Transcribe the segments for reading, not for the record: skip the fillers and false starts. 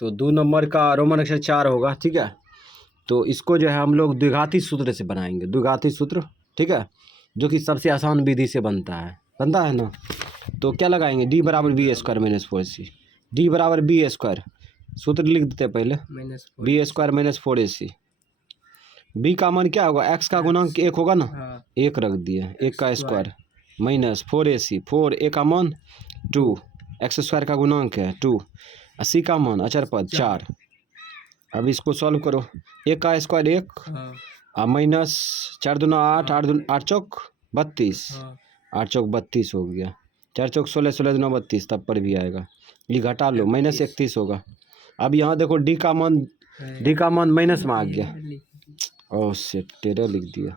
तो 2 नंबर का रोमन अक्षर 4 होगा, ठीक है। तो इसको जो है हम लोग द्विघाती सूत्र से बनाएंगे, द्विघाती सूत्र, ठीक है, जो कि सबसे आसान विधि से बनता है ना। तो क्या लगाएंगे, डी बराबर B square minus 4ac, d बराबर बी स्क्वायर, सूत्र लिख देते हैं पहले, B square minus 4ac। B का मान क्या होगा, एक्स का गुणांक 1 होगा ना, 1 रख दिए, 1 का स्क्वायर माइनस 4ac, 4 a का मान 2, एक्स स्क्वायर का गुणांक है 2, 80 का मान अचर पद 4। अब इसको सॉल्व करो, 1 का स्क्वायर 1 माइनस 4 दूना 8, 8 चौक 32, 8 चौक 32 हो गया, 4 चौक 16, 16 दूना 32, तब पर भी आएगा, ये घटा लो, माइनस 31 होगा। अब यहाँ देखो डी का मान माइनस में आ गया, ओह शिट, 13 लिख दिया,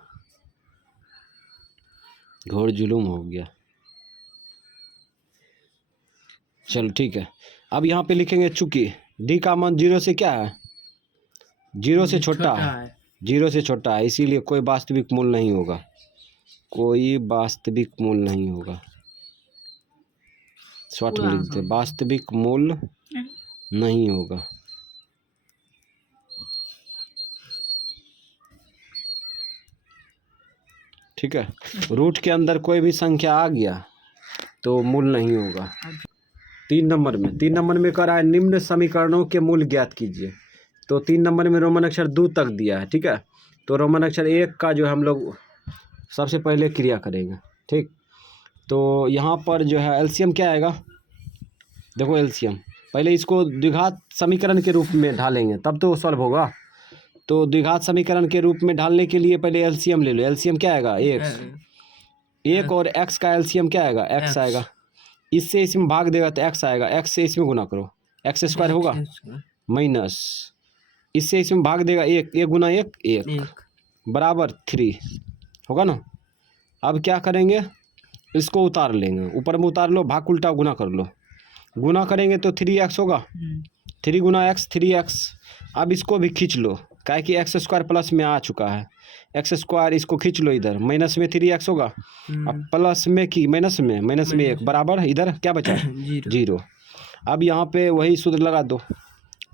घोर जुलूम हो गया। चलो ठीक है, अब यहाँ पे लिखेंगे चूंकि डी का मान 0 से क्या है, 0 से छोटा है, 0 से छोटा है, इसीलिए कोई वास्तविक मूल नहीं होगा, कोई वास्तविक मूल नहीं होगा, शॉर्ट में लिखते हैं, वास्तविक मूल नहीं होगा। ठीक है, रूट के अंदर कोई भी संख्या आ गया तो मूल नहीं होगा। 3 नंबर में कह रहा है निम्न समीकरणों के मूल ज्ञात कीजिए। तो 3 नंबर में रोमन अक्षर 2 तक दिया है, ठीक है। तो रोमन अक्षर 1 का जो हम लोग सबसे पहले क्रिया करेंगे, ठीक। तो यहाँ पर जो है एलसीएम क्या आएगा, देखो एलसीएम पहले इसको द्विघात समीकरण के रूप में ढालेंगे तब तो सॉल्व होगा। तो द्विघात समीकरण के रूप में ढालने के लिए पहले एलसीएम ले लो, एलसीएम क्या आएगा, 1 और x का एलसीएम क्या आएगा, x आएगा, इससे इसमें भाग देगा तो x आएगा, x से इसमें गुना करो, एक्स स्क्वायर होगा माइनस, इससे इसमें भाग देगा 1 गुना 1 बराबर 3 होगा ना। अब क्या करेंगे, इसको उतार लेंगे, ऊपर में उतार लो, भाग उल्टा गुना कर लो, गुना करेंगे तो 3x होगा, 3 गुना x 3x। अब इसको भी खींच लो, काहे कि एक्स स्क्वायर प्लस में आ चुका है, एक्स स्क्वायर इसको खींच लो, इधर माइनस में 3x होगा, अब प्लस में कि माइनस में 1 बराबर, इधर क्या बचा 0। अब यहाँ पे वही सूत्र लगा दो,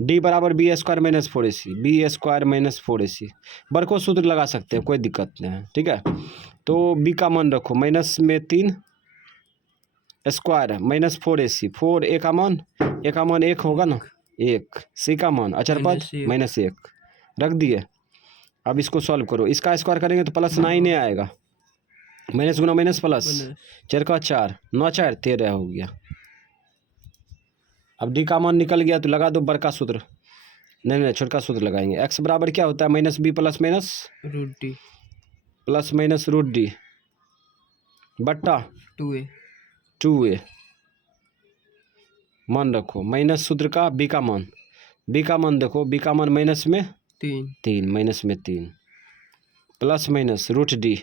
डी बराबर B square minus 4ac, b square minus 4ac, बरको सूत्र लगा सकते हैं, कोई दिक्कत नहीं है, ठीक है। तो बी का मान रखो माइनस में 3 स्क्वायर माइनस 4ac, 4 a का मान 1 होगा ना, 1, सी का मान अचर पद माइनस 1 रख दिए। अब इसको सॉल्व करो, इसका स्क्वायर करेंगे तो प्लस 9 आएगा, माइनस गुना माइनस प्लस, 4 का 4 9 4 13 हो गया। अब डी का मान निकल गया तो लगा दो बड़का सूत्र, नहीं छोटका सूत्र लगाएंगे, एक्स बराबर क्या होता है, minus b plus minus root d, plus minus root d बट्टा 2a मान रखो, माइनस सूत्र का बी का मान देखो, बी का मान माइनस में 3 माइनस में 3 प्लस माइनस रूट डी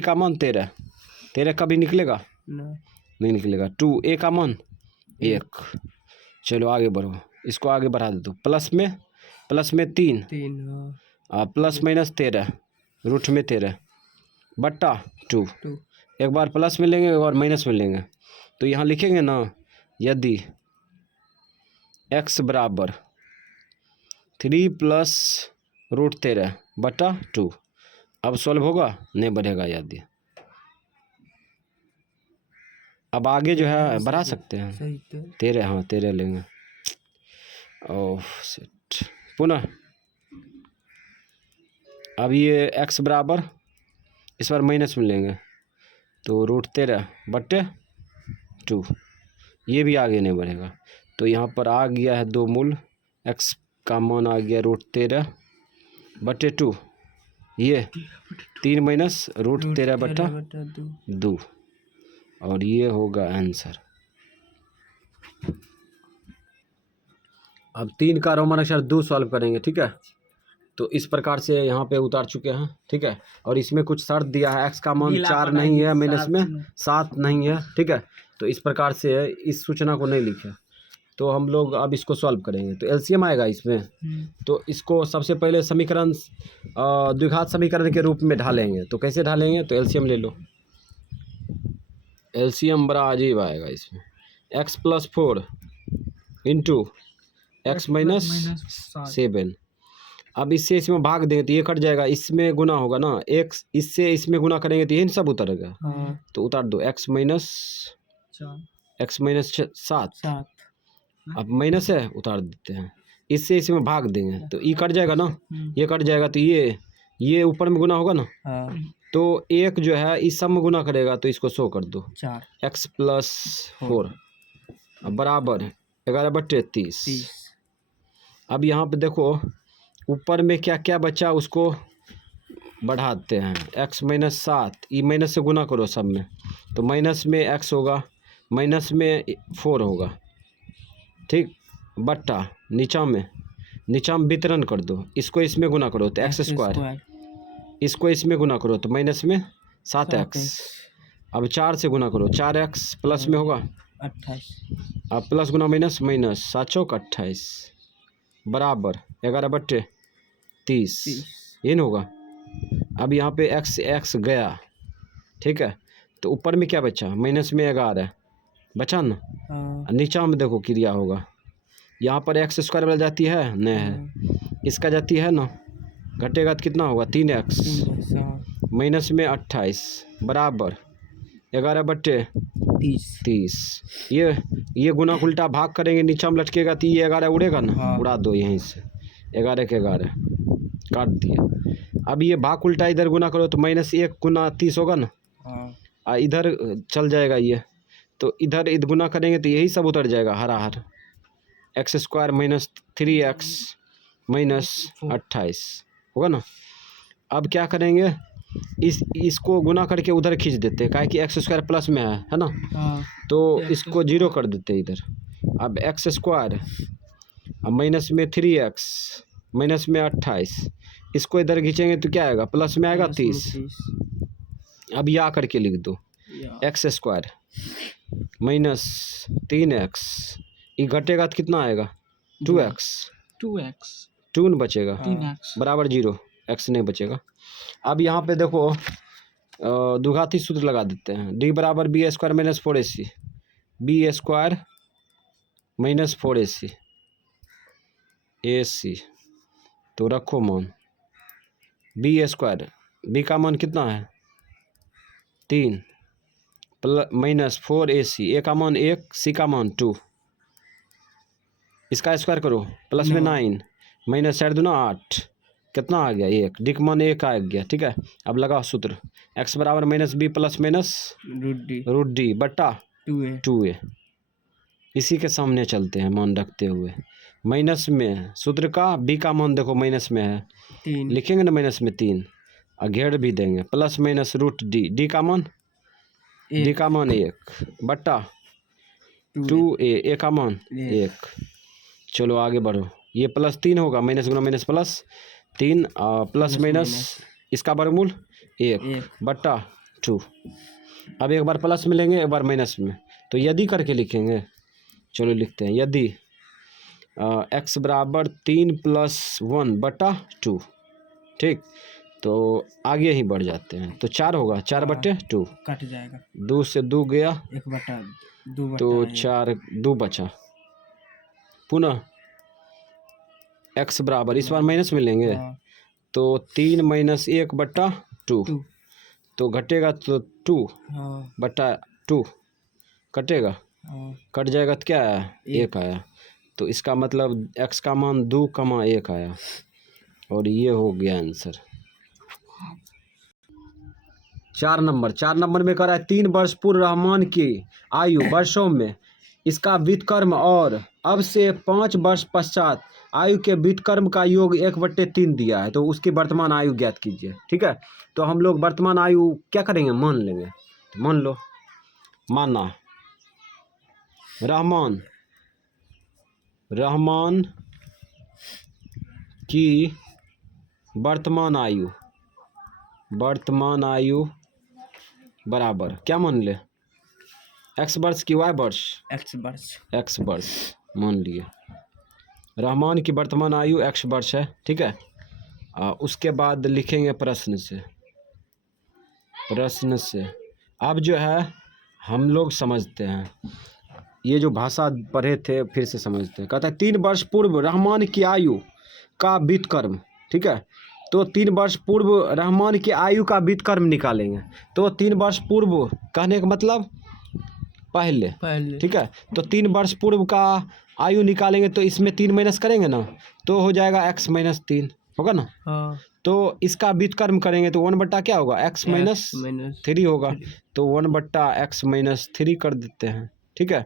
का मान 13 कभी निकलेगा नहीं निकलेगा, 2a का मान 1। चलो आगे बढ़ो, इसको आगे बढ़ा दे दो, प्लस में 3 प्लस माइनस 13 रूट में 13 बट्टा 2, एक बार प्लस में लेंगे एक बार माइनस में लेंगे, तो यहाँ लिखेंगे ना, यदि x बराबर 3 प्लस रूट 13 बटा 2, अब सॉल्व होगा नहीं बढ़ेगा, यदि अब आगे जो है बढ़ा सकते हैं, 13 हाँ 13 लेंगे, ओह शिट, पुनः अब ये x बराबर इस बार माइनस में लेंगे तो रूट 13 बट्टे 2, ये भी आगे नहीं बढ़ेगा, तो यहाँ पर आ गया है 2 मूल, x का मान आ गया रूट 13 बट्टे 2, ये 3 माइनस रूट 13 बट्टा 2, और ये होगा आंसर। अब 3 का रोमन अक्षर 2 सॉल्व करेंगे, ठीक है। तो इस प्रकार से यहाँ पे उतार चुके हैं, ठीक है। और इसमें कुछ शर्त दिया है, x का मान 4 नहीं है, माइनस में 7 नहीं है, ठीक है। तो इस प्रकार से इस सूचना को नहीं लिखे, तो हम लोग अब इसको सॉल्व करेंगे, तो एलसीएम आएगा इसमें। तो इसको सबसे पहले समीकरण द्विघात समीकरण के रूप में ढालेंगे, तो कैसे ढालेंगे, तो एलसीएम ले लो, एलसीएम बड़ा अजीब आएगा इसमें, x + 4 इंटू एक्स माइनस 7। अब इससे इसमें भाग देंगे तो ये कट जाएगा, इसमें गुना होगा ना, एक्स इससे इसमें गुना करेंगे तो यही सब उतरेगा। तो उतार दो एक्स माइनस 7। अब माइनस है, उतार देते हैं, इससे इसमें भाग देंगे तो ये कट जाएगा ना, ये कट जाएगा तो ये ऊपर में गुना होगा ना। तो एक जो है इस सब में गुना करेगा तो इसको 100 कर दो, एक्स प्लस 4 बराबर 11/30। अब यहाँ पे देखो ऊपर में क्या क्या बचा उसको बढ़ाते हैं, एक्स माइनस 7, ये माइनस से गुना करो सब में, तो माइनस में एक्स होगा, माइनस में 4 होगा, ठीक, बट्टा नीचा में वितरण कर दो, इसको इसमें गुना करो तो एक्स स्क्वायर, इसको इसमें गुना करो तो माइनस में 7x। अब 4 से गुना करो, 4x प्लस में होगा 28। अब प्लस गुना माइनस 7 चौक 28 बराबर 11/30, ये नहीं होगा। अब यहाँ पे x गया, ठीक है, तो ऊपर में क्या बचा, माइनस में 11 बचा ना, नीचा में देखो क्रिया होगा, यहाँ पर एक्स स्क्वायर बदल जाती है, नहीं है, इसका जाती है ना, घटेगा तो कितना होगा 3x माइनस में 28 बराबर 11/30। ये गुना उल्टा भाग करेंगे, नीचा में लटकेगा तो ये 11 उड़ेगा ना, उड़ा दो यहीं से, 11 के 11 काट दिया। अब ये भाग उल्टा इधर गुना करो तो -1 गुना 30 होगा ना, इधर चल जाएगा ये, तो इधर गुना करेंगे तो यही सब उतर जाएगा, हरा x square minus 3x minus 28 होगा ना। अब क्या करेंगे, इसको गुना करके उधर खींच देते हैं, काहे कि एक्स स्क्वायर प्लस में है ना, तो इसको 0 कर देते हैं इधर। अब एक्स स्क्वायर अब माइनस में 3x माइनस में 28, इसको इधर खींचेंगे तो क्या आएगा, प्लस में आएगा 30। अब या करके लिख दो, एक्स स्क्वायर माइनस 3x, ये घटेगा तो कितना आएगा 2x 2 न बचेगा, 3x बराबर 0, x नहीं बचेगा। अब यहाँ पे देखो द्विघाती सूत्र लगा देते हैं, d बराबर B square minus 4ac, b square minus 4ac ac, तो रखो मान बी स्क्वायर, बी का मान कितना है 3 प्लस माइनस 4ac, ए का मान 1, सी का मान 2, इसका स्क्वायर करो प्लस में 9 माइनस 7 दूना 8, कितना आ गया 1, डी का मान 1 आ गया, ठीक है। अब लगाओ सूत्र, x बराबर minus b plus minus root d बट्टा 2a, इसी के सामने चलते हैं मान रखते हुए, माइनस में सूत्र का b का मान देखो माइनस में है 3, लिखेंगे ना माइनस में 3, और घेर भी देंगे, plus minus root d, d का मान 1 बट्टा 2a, ए का मान 1। चलो आगे बढ़ो, ये प्लस 3 होगा, माइनस गुना माइनस प्लस 3, प्लस माइनस इसका वर्गमूल 1 बट्टा 2। अब एक बार प्लस में लेंगे, एक बार माइनस में, तो यदि करके लिखेंगे, चलो लिखते हैं, यदि x बराबर 3 + 1 बट्टा 2, ठीक, तो आगे ही बढ़ जाते हैं, तो 4 होगा, 4/2 कट जाएगा, 2 से 2 गया 1/2 तो 4 2 बचा, पुनः x बराबर, इस बार माइनस में लेंगे तो 3 - 1/2, तो घटेगा तो 2/2 कटेगा, कट जाएगा तो क्या आया 1 आया, तो इसका मतलब x का मान 2,1 आया, और ये हो गया आंसर। 4 नंबर में कह रहा है 3 वर्ष पूर्व रहमान की आयु वर्षों में, इसका व्युत्क्रम और अब से 5 वर्ष पश्चात आयु के व्युत्क्रम का योग 1/3 दिया है, तो उसकी वर्तमान आयु ज्ञात कीजिए, ठीक है। तो हम लोग वर्तमान आयु क्या करेंगे, मान लेंगे, तो मान लो, माना रहमान की वर्तमान आयु बराबर क्या मान ले, x वर्ष की y वर्ष, x वर्ष मान लिए, रहमान की वर्तमान आयु x वर्ष है, ठीक है। उसके बाद लिखेंगे प्रश्न से, अब जो है हम लोग समझते हैं, ये जो भाषा पढ़े थे फिर से समझते हैं। कहता है 3 वर्ष पूर्व रहमान की आयु का वित्तकर्म, ठीक है। तो 3 वर्ष पूर्व रहमान की आयु का वित्तकर्म निकालेंगे। तो 3 वर्ष पूर्व कहने का मतलब पहले, पहले। ठीक है। तो 3 वर्ष पूर्व का आयु निकालेंगे तो इसमें 3 माइनस करेंगे ना, तो हो जाएगा x माइनस 3 होगा ना। हाँ। तो इसका व्युत्क्रम करेंगे तो 1 बट्टा क्या होगा, x माइनस माइनस 3 होगा। तो 1 बट्टा x माइनस 3 कर देते हैं, ठीक है।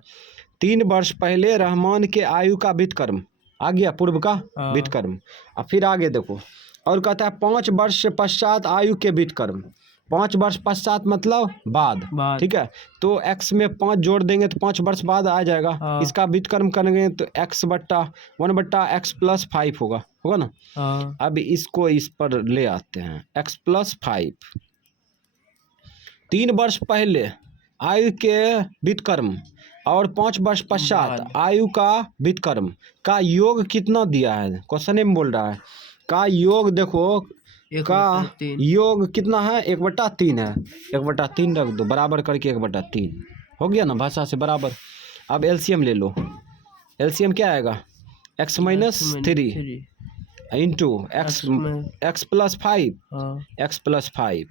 3 वर्ष पहले रहमान के आयु का व्युत्क्रम आ गया, पूर्व का व्युत्क्रम। अब फिर आगे देखो, और कहता है 5 वर्ष पश्चात आयु के व्युत्क्रम। 5 वर्ष पश्चात मतलब बाद, ठीक है। तो x में 5 जोड़ देंगे तो 5 वर्ष बाद आ जाएगा। इसका व्युत्क्रम करेंगे तो x बट्टा 1 बट्टा x प्लस 5 होगा ना। अब इसको इस पर ले आते हैं, x प्लस 5। 3 वर्ष पहले आयु के व्युत्क्रम और 5 वर्ष पश्चात आयु का व्युत्क्रम का योग कितना दिया है, क्वेश्चन में बोल रहा है। का योग देखो, का योग कितना है, 1/3 है। 1/3 रख दो, बराबर करके 1/3 हो गया ना, भाषा से बराबर। अब एलसीएम ले लो, एलसीएम क्या आएगा, x minus 3 into x plus 5, x plus 5।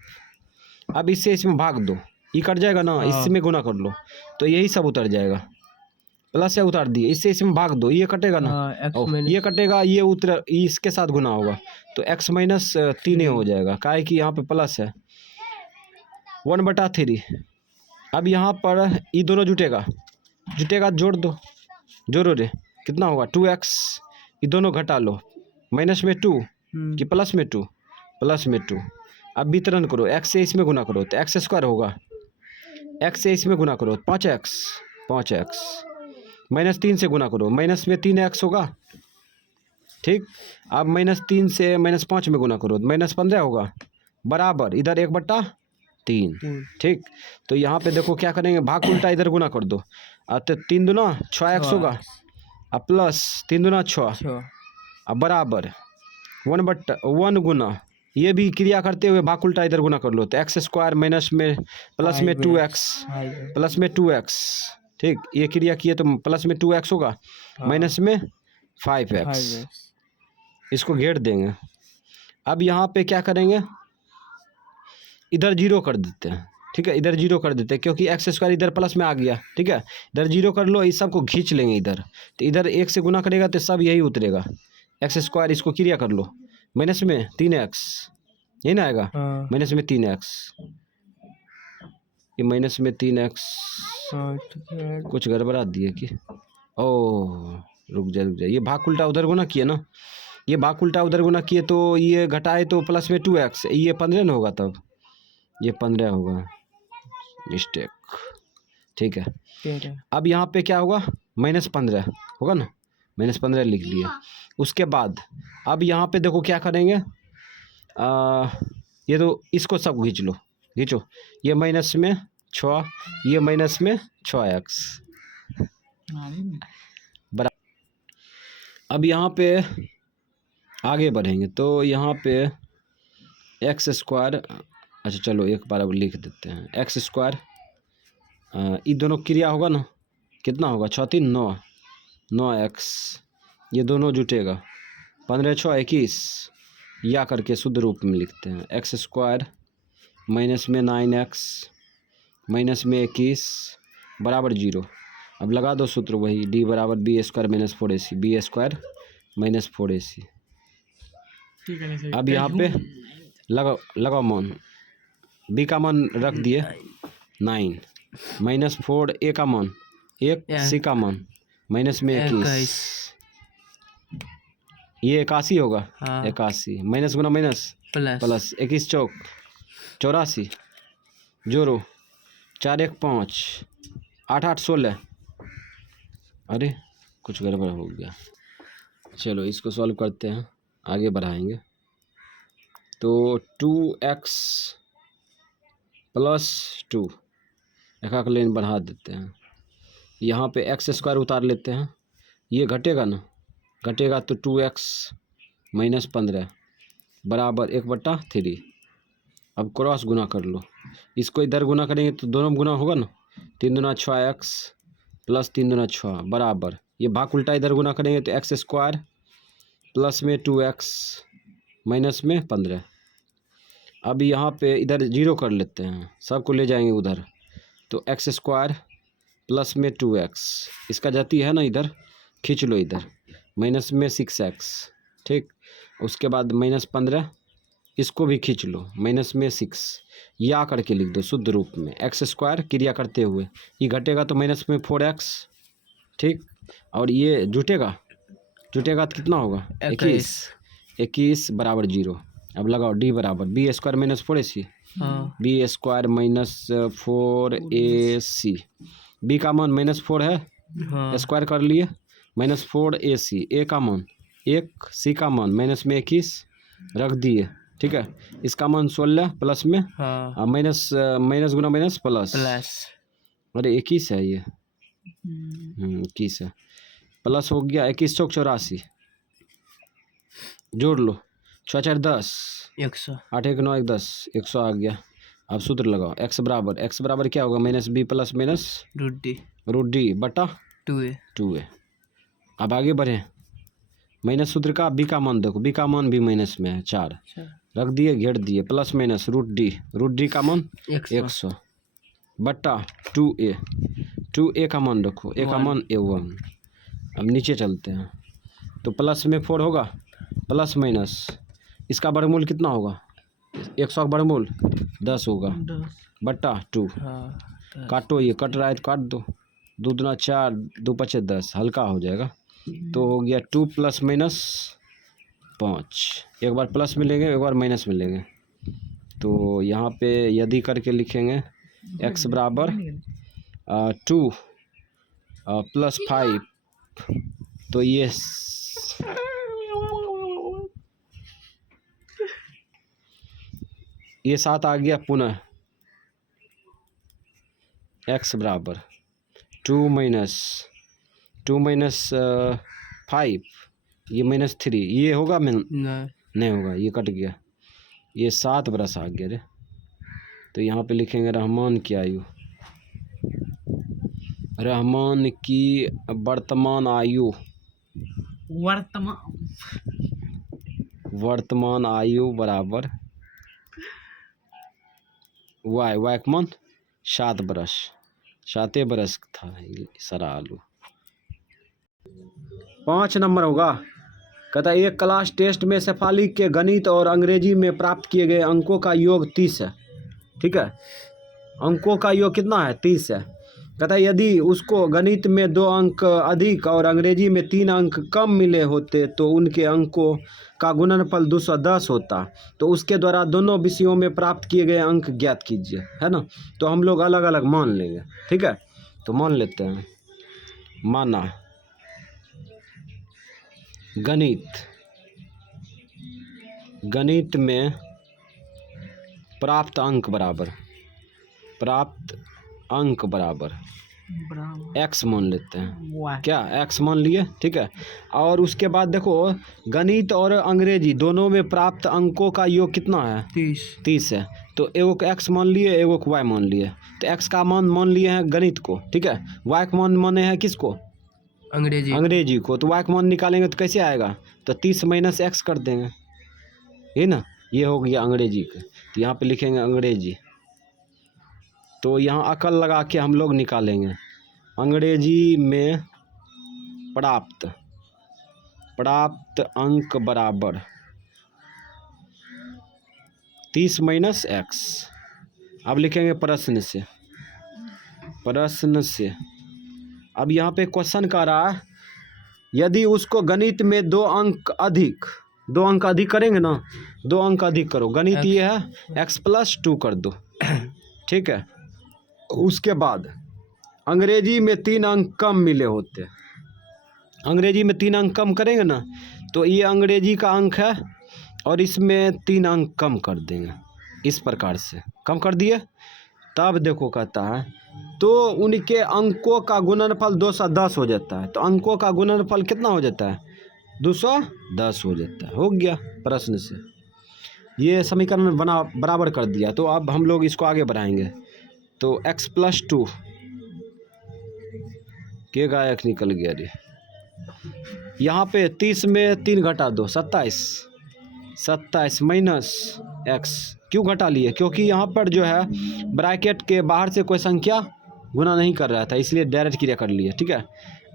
अब इससे इसमें भाग दो, ये कट जाएगा ना, इसमें गुना कर लो तो यही सब उतर जाएगा। प्लस या उतार दिए, इससे इसमें भाग दो, ये कटेगा ना, ये कटेगा, ये उतर, इसके साथ गुना होगा तो x माइनस 3 हो जाएगा, काहे कि यहाँ पे प्लस है। 1/3। अब यहाँ पर ये दोनों जुटेगा, जोड़ दो, जोड़ो रे, कितना होगा 2x। ये दोनों घटा लो, माइनस में 2 कि प्लस में 2, प्लस में 2। अब वितरण करो, x से इसमें गुना करो तो x स्क्वायर होगा, x से इसमें गुना करो 5x, माइनस 3 से गुना करो, माइनस में 3x होगा, ठीक। अब माइनस 3 से माइनस 5 में गुना करो माइनस 15 होगा, बराबर इधर 1/3, ठीक। तो यहाँ पे देखो क्या करेंगे, भाग उल्टा इधर गुना कर दो, तो 3 दूना 6x होगा, अब प्लस 3 दूना 6, अब बराबर 1/1 गुना, ये भी क्रिया करते हुए भाग उल्टा इधर गुना कर लो तो x स्क्वायर माइनस में प्लस में 2x, प्लस में 2x, ठीक। ये क्रिया किए तो प्लस में 2x होगा, माइनस में 5x, इसको घेर देंगे। अब यहाँ पे क्या करेंगे, इधर 0 कर देते हैं, ठीक है। इधर 0 कर देते हैं क्योंकि x स्क्वायर इधर प्लस में आ गया, ठीक है। इधर 0 कर लो, इस सब को खींच लेंगे इधर, तो इधर 1 से गुना करेगा तो सब यही उतरेगा, x स्क्वायर, इसको क्रिया कर लो, माइनस में 3x, ये ना आएगा, माइनस में 3x, ये माइनस में 3x कुछ गड़बड़ा दिए कि, ओ रुक जा, ये भाग उल्टा उधर गुना किए ना, ये भाग उल्टा उधर गुना किए तो ये घटाए तो प्लस में 2x, ये 15 ना होगा, तब ये 15 होगा, मिस्टेक, ठीक है। अब यहाँ पे क्या होगा, -15 होगा ना, -15 लिख लिया। उसके बाद अब यहाँ पे देखो क्या करेंगे, ये तो इसको सब खींचो, ये माइनस में 6, ये माइनस में 6x, बराबर। अब यहाँ पे आगे बढ़ेंगे तो यहाँ पे x स्क्वायर, अच्छा चलो एक बार अब लिख देते हैं, x स्क्वायर, ये दोनों क्रिया होगा ना, कितना होगा 6 3 9x, ये दोनों जुटेगा 15 6 21, या करके शुद्ध रूप में लिखते हैं, x स्क्वायर माइनस में 9x माइनस में 21 बराबर 0। अब लगा दो सूत्र वही, d बराबर b square minus 4ac, b square minus 4ac। अब यहाँ पे लगाओ मान, b का मान रख दिए 9, माइनस 4 a का मान 1, c का मान माइनस में 21, ये 81 होगा, 81 माइनस गुना माइनस प्लस 21 चौक 84, जोड़ो 4 1 5, 8 8 16, अरे कुछ गड़बड़ हो गया, चलो इसको सॉल्व करते हैं, आगे बढ़ाएंगे। तो 2x प्लस 2, एक लाइन बढ़ा देते हैं, यहाँ पे x स्क्वायर उतार लेते हैं, ये घटेगा ना, घटेगा तो 2x माइनस 15 बराबर 1/3। अब क्रॉस गुना कर लो, इसको इधर गुना करेंगे तो दोनों गुना होगा ना, 3 दूना 6x, प्लस 3 दूना 6 बराबर, ये भाग उल्टा इधर गुना करेंगे तो एक्स स्क्वायर प्लस में 2x माइनस में 15। अब यहाँ पे इधर जीरो कर लेते हैं, सबको ले जाएंगे उधर, तो एक्स स्क्वायर प्लस में 2x, इसका जाती है ना इधर, खींच लो इधर, माइनस में 6x, ठीक। उसके बाद माइनस 15, इसको भी खींच लो, माइनस में 6, या करके लिख दो शुद्ध रूप में, एक्स स्क्वायर क्रिया करते हुए, ये घटेगा तो माइनस में 4x, ठीक। और ये जुटेगा तो कितना होगा 21 बराबर 0। अब लगाओ d बराबर बी स्क्वायर माइनस 4ac, हाँ B square minus 4ac, B का मान -4 है, हाँ स्क्वायर कर लिए, -4ac, ए का मान 1, सी का मान माइनस में 21 रख दिए, ठीक है। इसका मान 16 प्लस में हाँ माइनस गुना माइनस प्लस, अरे 21 है ये, 21 है, प्लस हो गया 21 चौक 84, जोड़ लो, 6 4 10, 100 8 1 9 1 10, 100 आ गया। अब सूत्र लगाओ, x बराबर क्या होगा, minus b plus minus root d बटा 2a। अब आगे बढ़े, माइनस सूत्र का बी का मान देखो, बी का मान भी माइनस में है 4, रख दिए घेर दिए, प्लस माइनस रूट डी का मान 100 बटा 2a का मान रखो, ए का मान a1। अब नीचे चलते हैं, तो प्लस में 4 होगा, प्लस माइनस इसका वर्गमूल कितना होगा, 100 का वर्गमूल 10 होगा बटा 2, काटो, ये कट रहा है तो काट दो, 2 दूना 4, 2 5 10, हल्का हो जाएगा, तो हो गया 2 प्लस माइनस 5, एक बार प्लस में लेंगे एक बार माइनस में लेंगे, तो यहाँ पे यदि करके लिखेंगे x बराबर 2 प्लस 5, तो ये 7 आ गया, पुनः x बराबर 2 माइनस 5, ये -3, ये होगा नहीं होगा, ये कट गया, ये 7 बरस आ गया रे, तो यहाँ पे लिखेंगे रहमान की आयु, रहमान की वर्तमान आयु, वर्तमान आयु बराबर y का मान 7 बरस, 7 बरस था सारा आलू। 5 नंबर होगा, कहता है एक क्लास टेस्ट में शेफाली के गणित और अंग्रेजी में प्राप्त किए गए अंकों का योग 30 है, ठीक है, अंकों का योग कितना है 30 है। कहता है यदि उसको गणित में 2 अंक अधिक और अंग्रेजी में 3 अंक कम मिले होते तो उनके अंकों का गुणनफल 210 होता, तो उसके द्वारा दोनों विषयों में प्राप्त किए गए अंक ज्ञात कीजिए, है ना। तो हम लोग अलग अलग मान लेंगे, ठीक है, तो मान लेते हैं, माना गणित में प्राप्त अंक बराबर x मान लेते हैं, क्या x मान लिए, ठीक है। और उसके बाद देखो गणित और अंग्रेजी दोनों में प्राप्त अंकों का योग कितना है 30 है, तो एगो को x मान लिए एगो को y मान लिए, तो x का मान लिए हैं गणित को, ठीक है, y का मान माने हैं किसको, अंग्रेजी को, तो y का मान निकालेंगे तो कैसे आएगा, तो 30 माइनस x कर देंगे, ये ना, ये हो गया अंग्रेजी का, तो यहाँ पे लिखेंगे अंग्रेजी, तो यहाँ अकल लगा के हम लोग निकालेंगे, अंग्रेजी में प्राप्त अंक बराबर 30 माइनस x। अब लिखेंगे प्रश्न से, अब यहाँ पे क्वेश्चन कर रहा है यदि उसको गणित में 2 अंक अधिक करेंगे ना, 2 अंक अधिक करो, गणित ये है x + 2 कर दो, ठीक है। उसके बाद अंग्रेजी में 3 अंक कम मिले होते, अंग्रेजी में 3 अंक कम करेंगे ना, तो ये अंग्रेजी का अंक है और इसमें 3 अंक कम कर देंगे, इस प्रकार से कम कर दिए, तब देखो कहता है तो उनके अंकों का गुणनफल 210 हो जाता है, तो अंकों का गुणनफल कितना हो जाता है 210 हो जाता है, हो गया प्रश्न से, ये समीकरण बराबर कर दिया। तो अब हम लोग इसको आगे बढ़ाएंगे, तो x + 2 के गायक निकल गया रे। यहाँ पे 30 में 3 घटा दो, 27, 27 माइनस एक्स। क्यों घटा लिए? क्योंकि यहाँ पर जो है ब्रैकेट के बाहर से कोई संख्या गुना नहीं कर रहा था, इसलिए डायरेक्ट क्रिया कर लिए, ठीक है।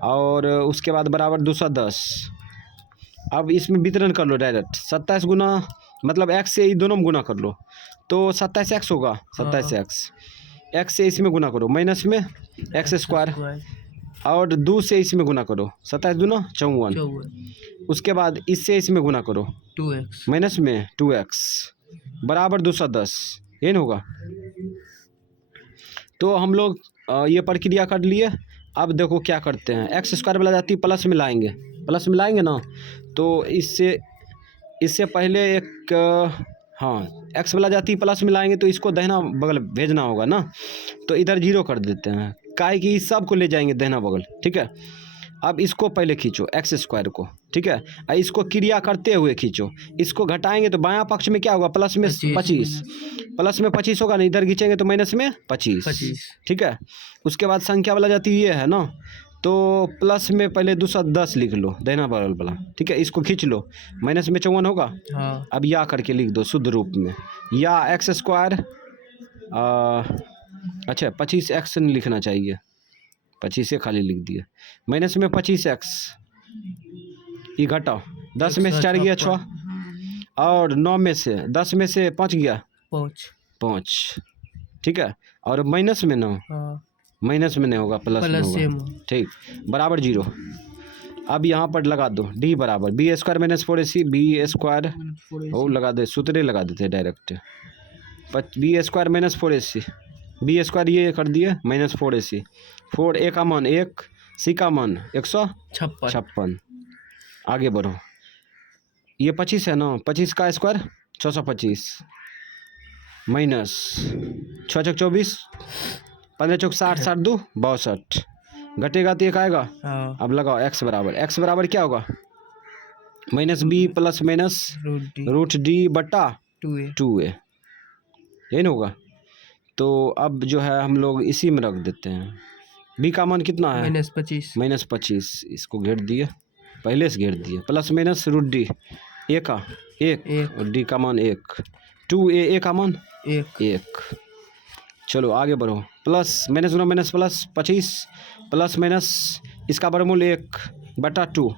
और उसके बाद बराबर 210। अब इसमें वितरण कर लो डायरेक्ट, 27 गुना मतलब एक्स से ही दोनों में गुना कर लो, तो 27 एक्स होगा, 27 एक्स से इसमें गुना करो, माइनस में एक्स स्क्वायर, और 2 से इसमें गुना करो, 27 दूना 54। उसके बाद इससे इसमें गुना करो, 2x माइनस में 2x बराबर 210, ये नहीं होगा। तो हम लोग ये प्रक्रिया कर लिए। अब देखो क्या करते हैं, एक्स स्क्वायर वाला जाती प्लस में लाएंगे, प्लस में लाएंगे ना, तो इससे पहले एक हाँ एक्स वाला जाती प्लस में लाएंगे तो इसको दाहिना बगल भेजना होगा ना, तो इधर 0 कर देते हैं, काहे कि इस सब को ले जाएंगे दाहिना बगल, ठीक है। अब इसको पहले खींचो एक्स स्क्वायर को, ठीक है, और इसको क्रिया करते हुए खींचो, इसको घटाएंगे तो बायां पक्ष में क्या होगा, प्लस में 25, प्लस में 25 होगा ना, इधर खींचेंगे तो माइनस में 25, ठीक है। उसके बाद संख्या वाला जाती ये है ना, तो प्लस में पहले 210 लिख लो दाहिना बगल वाला, ठीक है, इसको खींच लो, माइनस में 54 होगा। हाँ। अब या करके लिख दो शुद्ध रूप में, या एक्स स्क्वायर, अच्छा 25 एक्स नहीं लिखना चाहिए, 25 से खाली लिख दिया, माइनस में 25 एक्स, ये घटाओ, 10 में से 4 गया 6, और 9 में से 10 में से 5 गया 5, ठीक है, और माइनस में 9, माइनस में नहीं होगा, प्लस में होगा, ठीक, बराबर 0। अब यहाँ पर लगा दो डी बराबर B square minus 4ac, b square वो लगा दे, सूत्रे लगा देते direct, b square minus 4ac, b square ये कर दिए माइनस 4ac, 4 ए का मान 1, सी का मान 156। आगे बढ़ो, ये 25 है ना, 25 का स्क्वायर 625 माइनस 6 चौक 24, 15 चौक 60, 60 2 62, घटेगा तो एक आएगा। अब लगाओ एक्स बराबर क्या होगा, minus b plus minus root d बटा 2a, यही ना होगा। तो अब जो है हम लोग इसी में रख देते हैं, बी का मान कितना है -25, इसको घेर दिए, पहले से घेर दिए, प्लस माइनस रूट डी, ए का 1 और डी का मान 1, 2a, ए का मान 1। चलो आगे बढ़ो, प्लस माइनस गुना माइनस प्लस 25 प्लस माइनस इसका वर्गमूल 1 बटा 2।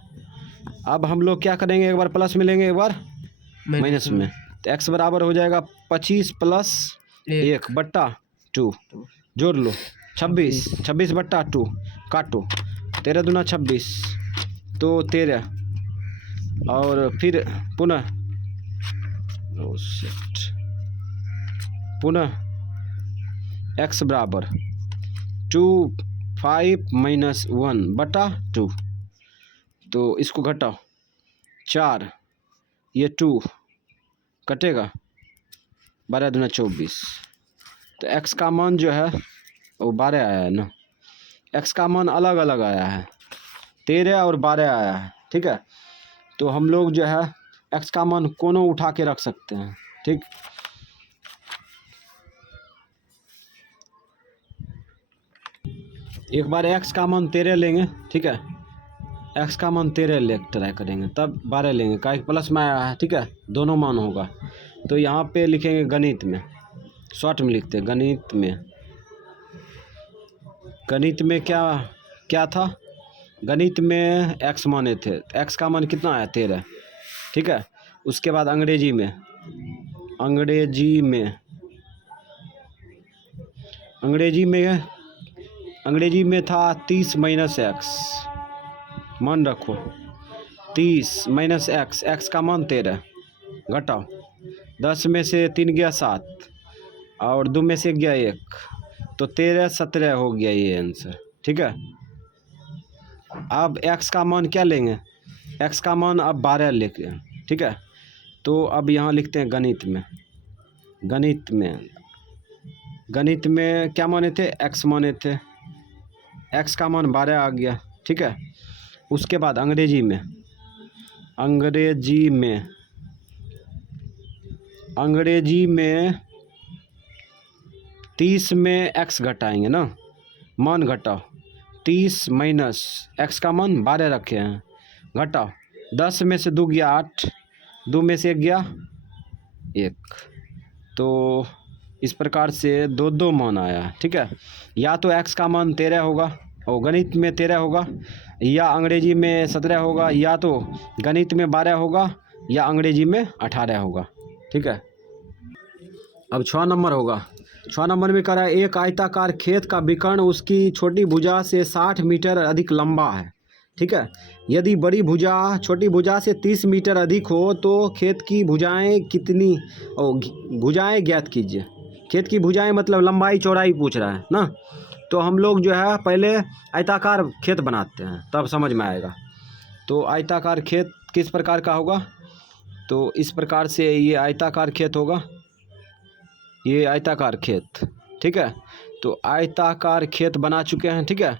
अब हम लोग क्या करेंगे, एक बार प्लस में लेंगे एक बार माइनस में, तो x बराबर हो जाएगा 25 प्लस 1 बट्टा 2, जोड़ लो 26 बट्टा 2, काटो 13 दूना 26, तो 13, और फिर पुनः x बराबर 2 5 माइनस 1 बटा 2, तो इसको घटाओ 4, ये 2 कटेगा, 12 दूना 24, तो x का मान जो है वो 12 आया है ना, x का मान अलग अलग आया है, 13 और 12 आया है, ठीक है। तो हम लोग जो है x का मान कोनों उठा के रख सकते हैं, ठीक। एक बार x का मान 13 लेंगे, ठीक है, x का मान 13 ले ट्राई करेंगे, तब 12 लेंगे, का प्लस में आया है, ठीक है, दोनों मान होगा। तो यहाँ पे लिखेंगे गणित में, शॉर्ट में लिखते हैं गणित में क्या था, गणित में x माने थे, x का मान कितना आया 13, ठीक है। उसके बाद अंग्रेजी में था 30 माइनस एक्स, मान रखो 30 माइनस एक्स का मान 13, घटाओ 10 में से 3 गया 7, और 2 में से गया 1, तो 13 17 हो गया ये आंसर, ठीक है। अब x का मान क्या लेंगे, x का मान अब 12 लेके, ठीक है। तो अब यहाँ लिखते हैं गणित में क्या माने थे, x माने थे, x का मान 12 आ गया, ठीक है। उसके बाद अंग्रेजी में 30 में x घटाएंगे ना, मान घटाओ 30 माइनस x का मान 12 रखे हैं, घटाओ 10 में से 2 गया 8, 2 में से 1 गया 1। तो इस प्रकार से दो दो मान आया। ठीक है, या तो x का मान 13 होगा और गणित में 13 होगा, या अंग्रेजी में 17 होगा, या तो गणित में 12 होगा, या अंग्रेजी में 18 होगा। ठीक है, अब 6 नंबर होगा। 6 नंबर में कह रहा है एक आयताकार खेत का विकर्ण उसकी छोटी भुजा से 60 मीटर अधिक लंबा है। ठीक है, यदि बड़ी भुजा छोटी भुजा से 30 मीटर अधिक हो तो खेत की भुजाएं कितनी, भुजाएं ज्ञात कीजिए। खेत की भुजाएं मतलब लंबाई चौड़ाई पूछ रहा है ना। तो हम लोग जो है पहले आयताकार खेत बनाते हैं तब समझ में आएगा। तो आयताकार खेत किस प्रकार का होगा, तो इस प्रकार से ये आयताकार खेत होगा, ये आयताकार खेत। ठीक है, तो आयताकार खेत बना चुके हैं। ठीक है,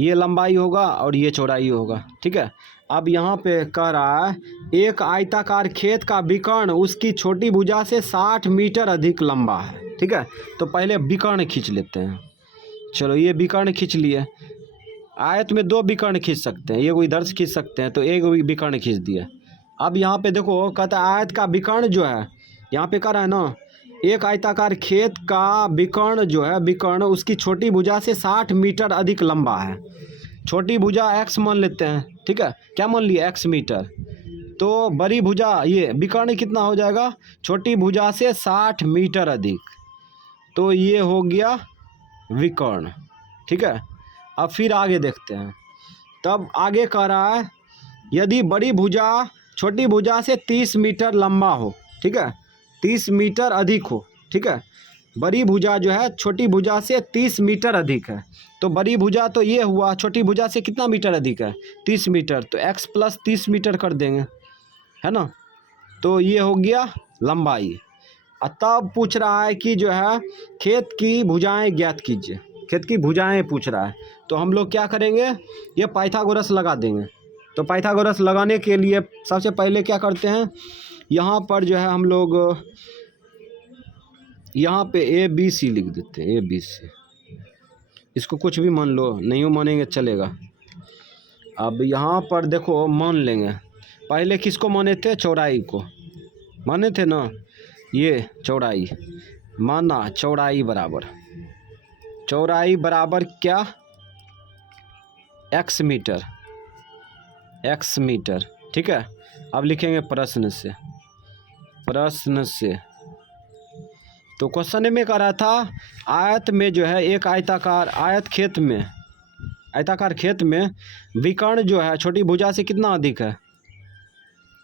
ये लंबाई होगा और ये चौड़ाई होगा। ठीक है, अब यहाँ पे कह रहा है एक आयताकार खेत का विकर्ण उसकी छोटी भुजा से 60 मीटर अधिक लंबा है। ठीक है, तो पहले विकर्ण खींच लेते हैं। चलो ये विकर्ण खींच लिए। आयत में 2 विकर्ण खींच सकते हैं, एक इधर से खींच सकते हैं, तो एक विकर्ण खींच दिया। अब यहाँ पे देखो कहता है आयत का विकर्ण जो है, यहाँ पे कह रहा है ना एक आयताकार खेत का विकर्ण जो है, विकर्ण उसकी छोटी भुजा से 60 मीटर अधिक लंबा है। छोटी भुजा x मान लेते हैं। ठीक है, क्या मान लिया x मीटर, तो बड़ी भुजा ये विकर्ण कितना हो जाएगा, छोटी भुजा से 60 मीटर अधिक, तो ये हो गया विकर्ण। ठीक है, अब फिर आगे देखते हैं। तब आगे कह रहा है यदि बड़ी भुजा छोटी भुजा से 30 मीटर लंबा हो। ठीक है, 30 मीटर अधिक हो। ठीक है, बड़ी भुजा जो है छोटी भुजा से 30 मीटर अधिक है, तो बड़ी भुजा तो ये हुआ, छोटी भुजा से कितना मीटर अधिक है, 30 मीटर, तो x प्लस 30 मीटर कर देंगे, है ना। तो ये हो गया लंबाई। तब पूछ रहा है कि जो है खेत की भुजाएं ज्ञात कीजिए। खेत की भुजाएं पूछ रहा है, तो हम लोग क्या करेंगे, ये पाइथागोरस लगा देंगे। तो पाइथागोरस लगाने के लिए सबसे पहले क्या करते हैं, यहाँ पर जो है हम लोग यहाँ पे ABC लिख देते हैं, ABC। इसको कुछ भी मान लो, नहीं मानेंगे चलेगा। अब यहाँ पर देखो मान लेंगे, पहले किसको माने थे, चौड़ाई को माने थे ना। ये चौड़ाई माना, चौड़ाई बराबर क्या, x मीटर, x मीटर। ठीक है, अब लिखेंगे प्रश्न से। तो क्वेश्चन में कह रहा था आयत में जो है एक आयताकार खेत में विकर्ण जो है छोटी भुजा से कितना अधिक है,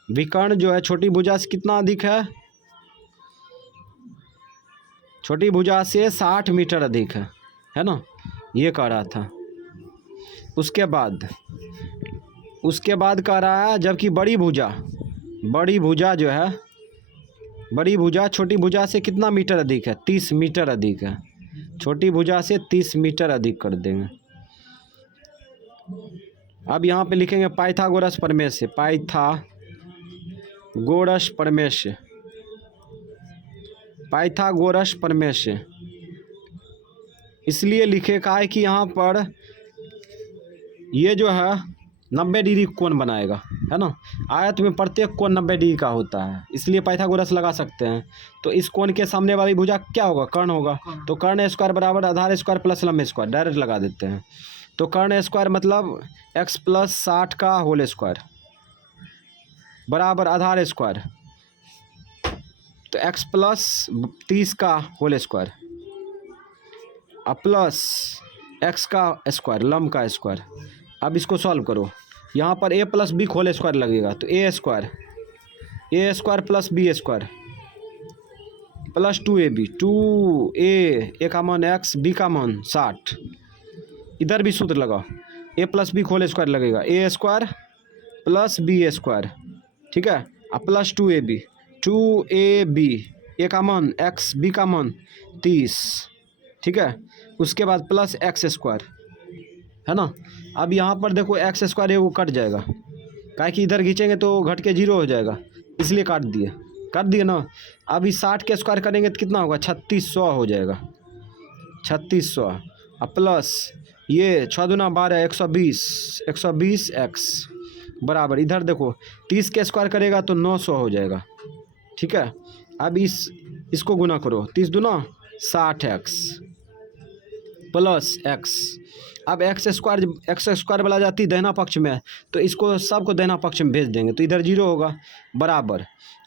विकर्ण जो है छोटी भुजा से कितना अधिक है, छोटी भुजा से 60 मीटर अधिक है ना, ये कह रहा था। उसके बाद कह रहा है जबकि बड़ी भुजा जो है, बड़ी भुजा छोटी भुजा से कितना मीटर अधिक है, 30 मीटर अधिक है, छोटी भुजा से 30 मीटर अधिक कर देंगे। अब यहाँ पे लिखेंगे पाइथागोरस प्रमेय। इसलिए लिखे का है कि यहाँ पर ये जो है 90 डिग्री कोण बनाएगा, है ना। आयत में प्रत्येक कोण 90 डिग्री का होता है, इसलिए पाइथागोरस लगा सकते हैं। तो इस कोण के सामने वाली भुजा क्या होगा, कर्ण होगा। तो कर्ण स्क्वायर बराबर आधार स्क्वायर प्लस लंब स्क्वायर, डायरेक्ट लगा देते हैं। तो कर्ण स्क्वायर मतलब x प्लस 60 का होल स्क्वायर बराबर आधार स्क्वायर, तो x प्लस 30 का होल स्क्वायर प्लस x का स्क्वायर, लंब का स्क्वायर। अब इसको सॉल्व करो, यहाँ पर a plus b whole square लगेगा, तो a square plus b square plus 2ab, 2a का मान x, b का मान 60। इधर भी सूत्र लगाओ, a plus b whole square लगेगा, a square plus b square. ठीक है, प्लस 2ab, 2ab, a का मान x, b का मान 30। ठीक है, उसके बाद प्लस x स्क्वायर, है ना। अब यहाँ पर देखो x स्क्वायर है वो कट जाएगा, काहे कि इधर खींचेंगे तो घट के 0 हो जाएगा, इसलिए काट दिए ना। अब इस 60 के स्क्वायर करेंगे तो कितना होगा, 3600 हो जाएगा, 3600। अब प्लस ये 6 दूना 12 120 एक्स बराबर, इधर देखो 30 के स्क्वायर करेगा तो 900 हो जाएगा। ठीक है, अब इसको गुना करो, 30 दूना 60 एक्स प्लस एक्स। अब एक्स स्क्वायर वाला जाती दाहिना पक्ष में, तो इसको सबको दाहिना पक्ष में भेज देंगे तो इधर 0 होगा बराबर।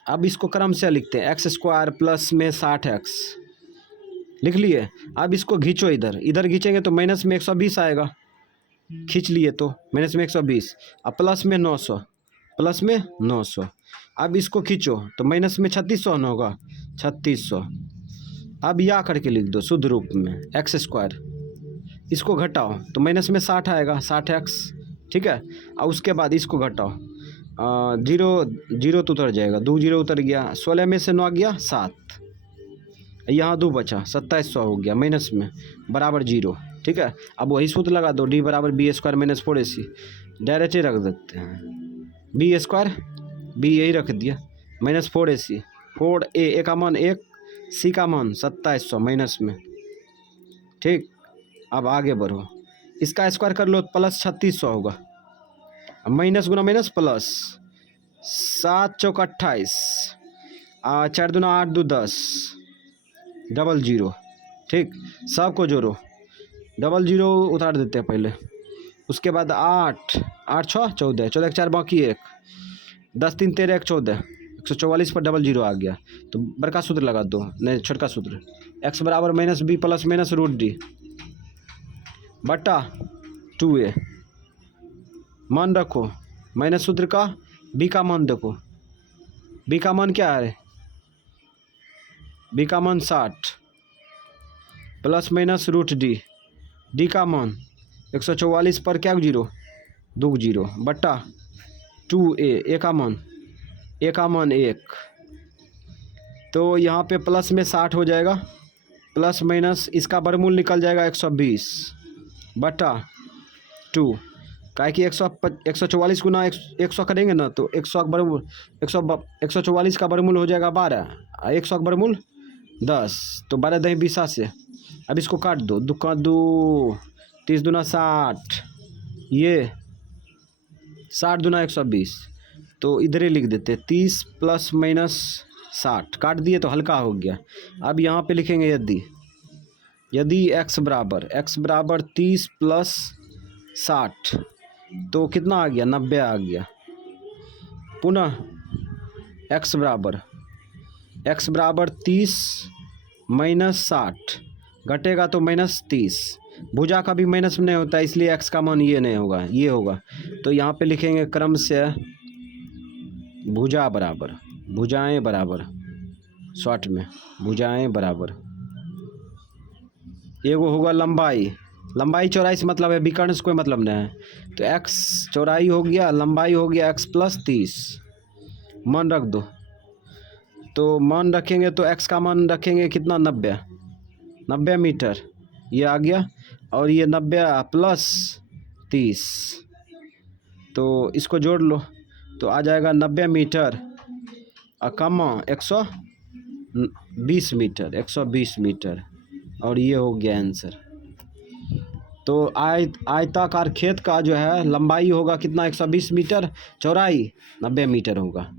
अब इसको क्रम से लिखते हैं, एक्स स्क्वायर प्लस में 60 एक्स लिख लिए। अब इसको खींचो, इधर खींचेंगे तो माइनस में 120 आएगा, खींच लिए तो माइनस में 120, अब प्लस में 900। अब इसको खींचो तो माइनस में 3600 न होगा, 3600। अब या करके लिख दो शुद्ध रूप में एक्स स्क्वायर, इसको घटाओ तो माइनस में 60 आएगा, 60 एक्स। ठीक है, और उसके बाद इसको घटाओ, 0 तो उतर जाएगा, 2 0 उतर गया, 16 में से 9 गया 7, यहाँ 2 बचा, 2700 हो गया माइनस में बराबर 0। ठीक है, अब वही सूत्र लगा दो, डी बराबर B square minus 4ac, direct ही रख देते हैं, बी स्क्वायर बी यही रख दिया माइनस 4ac, 4a का मान 1, सी का मान 2700 माइनस में। ठीक, अब आगे बढ़ो, इसका स्क्वायर कर लो प्लस 3600 होगा, माइनस गुना माइनस प्लस, 7 चौक 28, 4 दूना 8 2 10, 00। ठीक, सबको जोड़ो, 00 उतार देते हैं पहले, उसके बाद 8 8 6 14, 14 4 बाकी 1, 10 3 13 1 14, 144 पर 00 आ गया। तो बड़का सूत्र लगा दो, नहीं छोटका सूत्र, एक्स बराबर minus b plus minus root d बटा 2a। मान रखो माइनस सूत्र का, बी का मान देखो, बी का मान क्या है, बी का मान 60 प्लस माइनस रूट डी का मान 144 पर क्या 0 2 0 बटा 2a, ए का मान 1। तो यहाँ पे प्लस में 60 हो जाएगा, प्लस माइनस इसका वर्गमूल निकल जाएगा 120 बटा 2, काहे कि 144 गुना 100 करेंगे ना तो 144 का वर्गमूल हो जाएगा 12, 100 का वर्गमूल 10, तो 12 दही 20 से। अब इसको काट दो, 2 का 2, 30 दूना 60, ये 60 दूना 120, तो इधर ही लिख देते 30 प्लस माइनस 60, काट दिए तो हल्का हो गया। अब यहाँ पे लिखेंगे यदि x बराबर 30 प्लस 60 तो कितना आ गया, 90 आ गया। पुनः x बराबर 30 माइनस 60, घटेगा तो माइनस 30, भुजा का भी माइनस में नहीं होता इसलिए x का मान ये नहीं होगा, ये होगा। तो यहाँ पे लिखेंगे क्रम से भुजाएं बराबर, शॉर्ट में भुजाएं बराबर, एगो होगा लंबाई चौड़ाई से मतलब है, विकर्ण से कोई मतलब नहीं है। तो x चौड़ाई हो गया, लंबाई हो गया x प्लस 30, मान रख दो। तो मान रखेंगे तो x का मान रखेंगे कितना, 90 मीटर, ये आ गया, और ये 90 प्लस 30, तो इसको जोड़ लो तो आ जाएगा 90 मीटर कमा 120 मीटर, और ये हो गया आंसर। तो आयताकार खेत का जो है लंबाई होगा कितना, 120 मीटर, चौड़ाई 90 मीटर होगा।